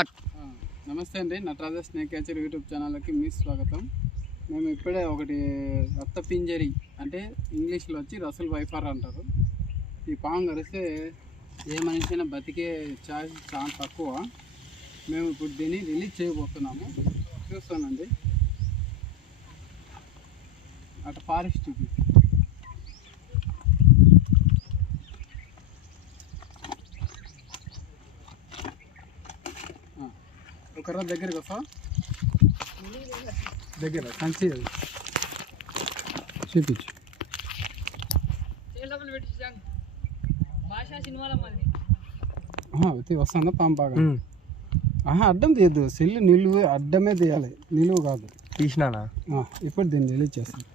నమస్తే అండి, Nataraja snake catcher YouTube ఛానల్కి మీ స్వాగతం. మేము ఇప్పుడే ఒకటి రక్త పింజరి అంటే ఇంగ్లీష్లో వచ్చి రసల్ వైఫర్ అంటారు. ఈ పాము కరిస్తే ఏ మనిషైనా బతికే ఛాన్స్ చాలా తక్కువ. మేము ఇప్పుడు దీన్ని రిలీజ్ చేయబోతున్నాము. చూస్తానండి అటు ఫారెస్ట్ ఒకరా దగ్గరికి వస్తా, దగ్గర కంచి చూపించు. వస్తుందా పాము బాగా? అడ్డం తీయద్దు, సెల్లు నిలువు అడ్డమే తీయాలి, నిలువు కాదు. తీసినానా? ఇప్పుడు దీన్ని రిలీజ్ చేస్తాను.